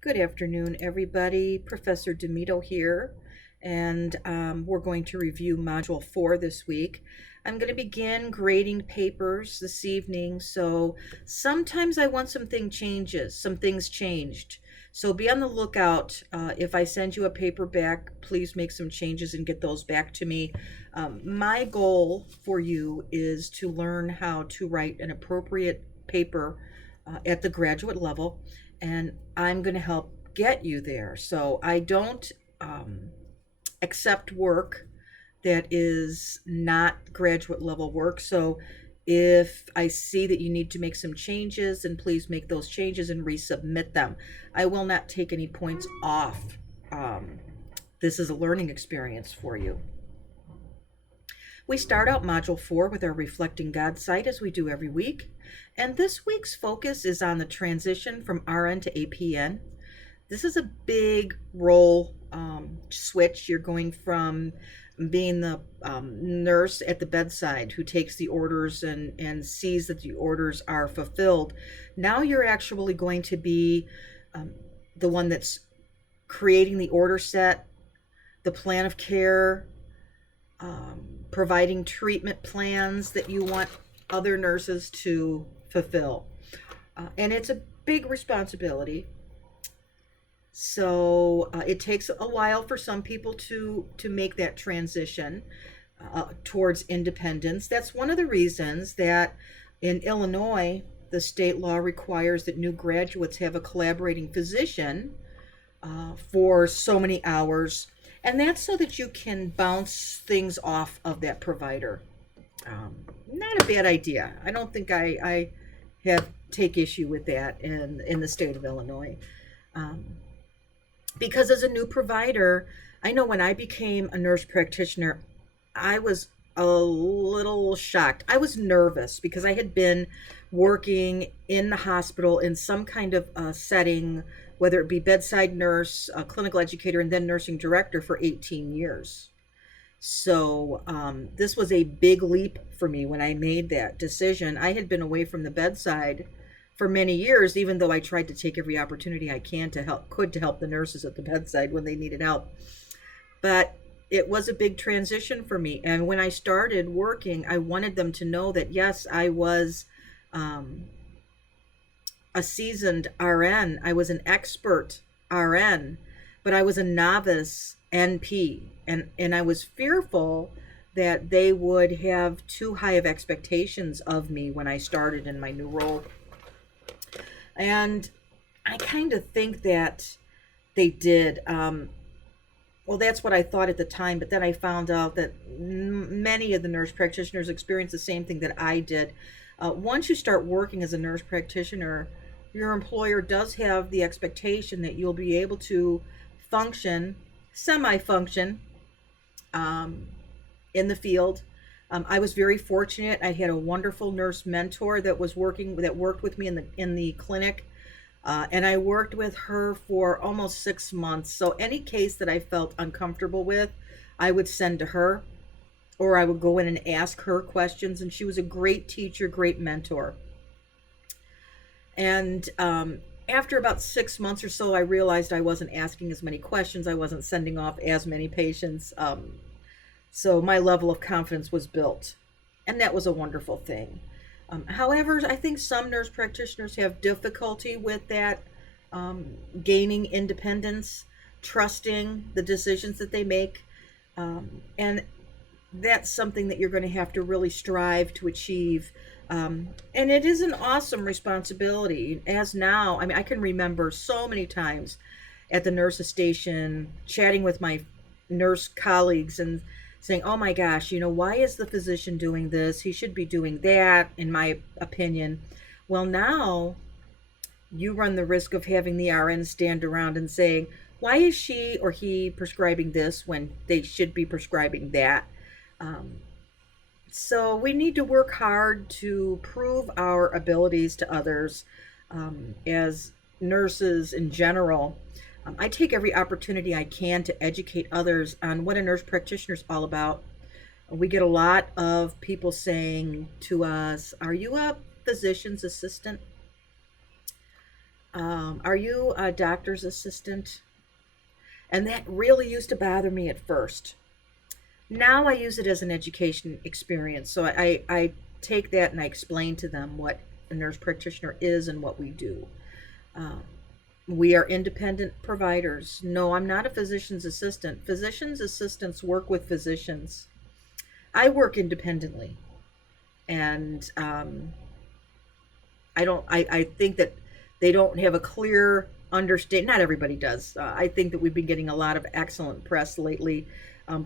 Good afternoon, everybody. Professor Demito here, and we're going to review Module 4 this week. I'm going to begin grading papers this evening, so sometimes I want some things changed. So be on the lookout. If I send you a paper back, please make some changes and get those back to me. My goal for you is to learn how to write an appropriate paper at the graduate level, and I'm going to help get you there. So I don't accept work that is not graduate level work. So if I see that you need to make some changes, then please make those changes and resubmit them. I will not take any points off. Um, this is a learning experience for you. We start out Module 4 with our Reflecting God site as we do every week. And this week's focus is on the transition from RN to APN. This is a big role switch. You're going from being the nurse at the bedside who takes the orders and sees that the orders are fulfilled. Now you're actually going to be the one that's creating the order set, the plan of care, providing treatment plans that you want other nurses to fulfill. And it's a big responsibility. So it takes a while for some people to make that transition towards independence. That's one of the reasons that in Illinois, the state law requires that new graduates have a collaborating physician for so many hours, and that's so that you can bounce things off of that provider. Not a bad idea. I don't think I have take issue with that in the state of Illinois. Because as a new provider, I know when I became a nurse practitioner, I was a little shocked. I was nervous because I had been working in the hospital in some kind of setting, whether it be bedside nurse, a clinical educator, and then nursing director for 18 years. So this was a big leap for me when I made that decision. I had been away from the bedside for many years, even though I tried to take every opportunity I could to help the nurses at the bedside when they needed help. But it was a big transition for me. And when I started working, I wanted them to know that yes, I was um, a seasoned RN. I was an expert RN, but I was a novice NP. And I was fearful that they would have too high of expectations of me when I started in my new role. And I kind of think that they did. Well, that's what I thought at the time, but then I found out that many of the nurse practitioners experienced the same thing that I did. Once you start working as a nurse practitioner, your employer does have the expectation that you'll be able to function, semi function, um, in the field. I was very fortunate. I had a wonderful nurse mentor that worked with me in the clinic, and I worked with her for almost 6 months. So any case that I felt uncomfortable with, I would send to her, or I would go in and ask her questions. And she was a great teacher, great mentor. And after about 6 months or so, I realized I wasn't asking as many questions. I wasn't sending off as many patients. So my level of confidence was built, and that was a wonderful thing. However, I think some nurse practitioners have difficulty with that, gaining independence, trusting the decisions that they make. And that's something that you're going to have to really strive to achieve. And it is an awesome responsibility. As now, I mean, I can remember so many times at the nurse's station chatting with my nurse colleagues and saying, oh my gosh, why is the physician doing this? He should be doing that, in my opinion. Well, now you run the risk of having the RN stand around and saying, why is she or he prescribing this when they should be prescribing that? Um, so we need to work hard to prove our abilities to others, as nurses in general. I take every opportunity I can to educate others on what a nurse practitioner is all about. We get a lot of people saying to us, are you a physician's assistant? Are you a doctor's assistant? And that really used to bother me at first. Now I use it as an education experience. So I take that and I explain to them what a nurse practitioner is and what we do. Uh, we are independent providers. No, I'm not a physician's assistant. Physician's assistants work with physicians. I work independently, and I think that they don't have a clear understand. Not everybody does. I think that we've been getting a lot of excellent press lately,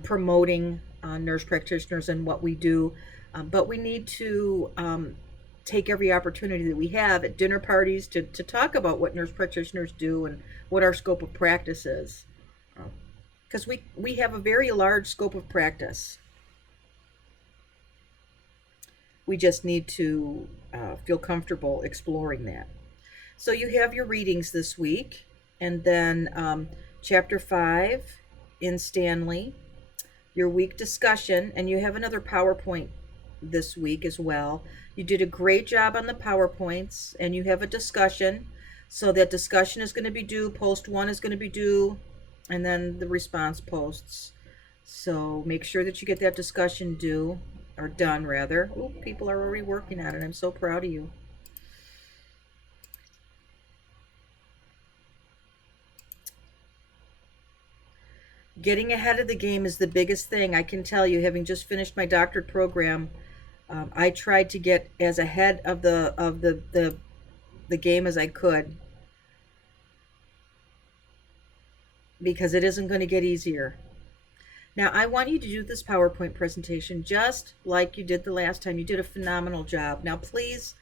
promoting nurse practitioners and what we do. But we need to take every opportunity that we have at dinner parties to talk about what nurse practitioners do and what our scope of practice is. Because we have a very large scope of practice. We just need to feel comfortable exploring that. So you have your readings this week, and then chapter 5 in Stanley, your week discussion, and you have another PowerPoint this week as well. You did a great job on the PowerPoints, and you have a discussion. So that discussion is going to be due, post 1 is going to be due, and then the response posts. So make sure that you get that discussion due, or done rather. Ooh, people are already working on it. I'm so proud of you. Getting ahead of the game is the biggest thing. I can tell you, having just finished my doctorate program, I tried to get as ahead of the game as I could, because it isn't going to get easier. Now, I want you to do this PowerPoint presentation just like you did the last time. You did a phenomenal job. Now, please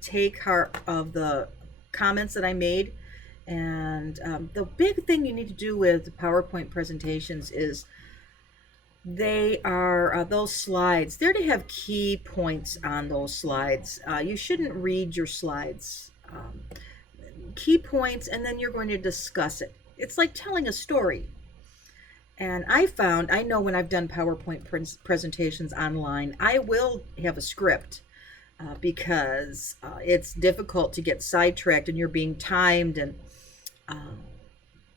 take heart of the comments that I made. And the big thing you need to do with PowerPoint presentations is they are those slides. They're to have key points on those slides. You shouldn't read your slides. Key points, and then you're going to discuss it. It's like telling a story. And I know when I've done PowerPoint presentations online, I will have a script because it's difficult to get sidetracked and you're being timed.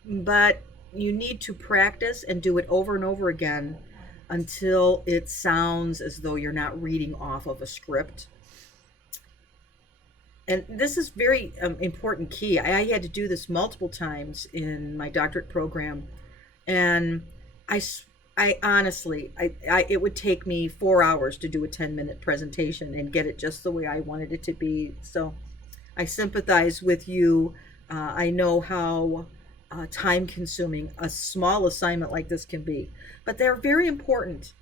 But you need to practice and do it over and over again until it sounds as though you're not reading off of a script. And this is very important key. I had to do this multiple times in my doctorate program, and I honestly, it would take me 4 hours to do a 10-minute presentation and get it just the way I wanted it to be. So I sympathize with you. I know how time consuming a small assignment like this can be, but they're very important.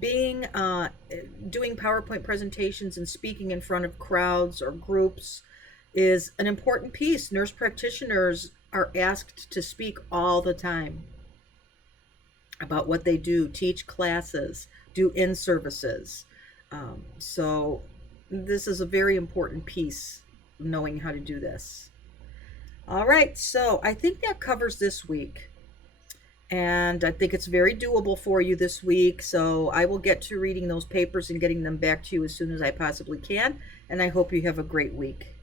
Doing PowerPoint presentations and speaking in front of crowds or groups is an important piece. Nurse practitioners are asked to speak all the time about what they do, teach classes, do in-services. So this is a very important piece, knowing how to do this. All right, so I think that covers this week. And I think it's very doable for you this week. So I will get to reading those papers and getting them back to you as soon as I possibly can. And I hope you have a great week.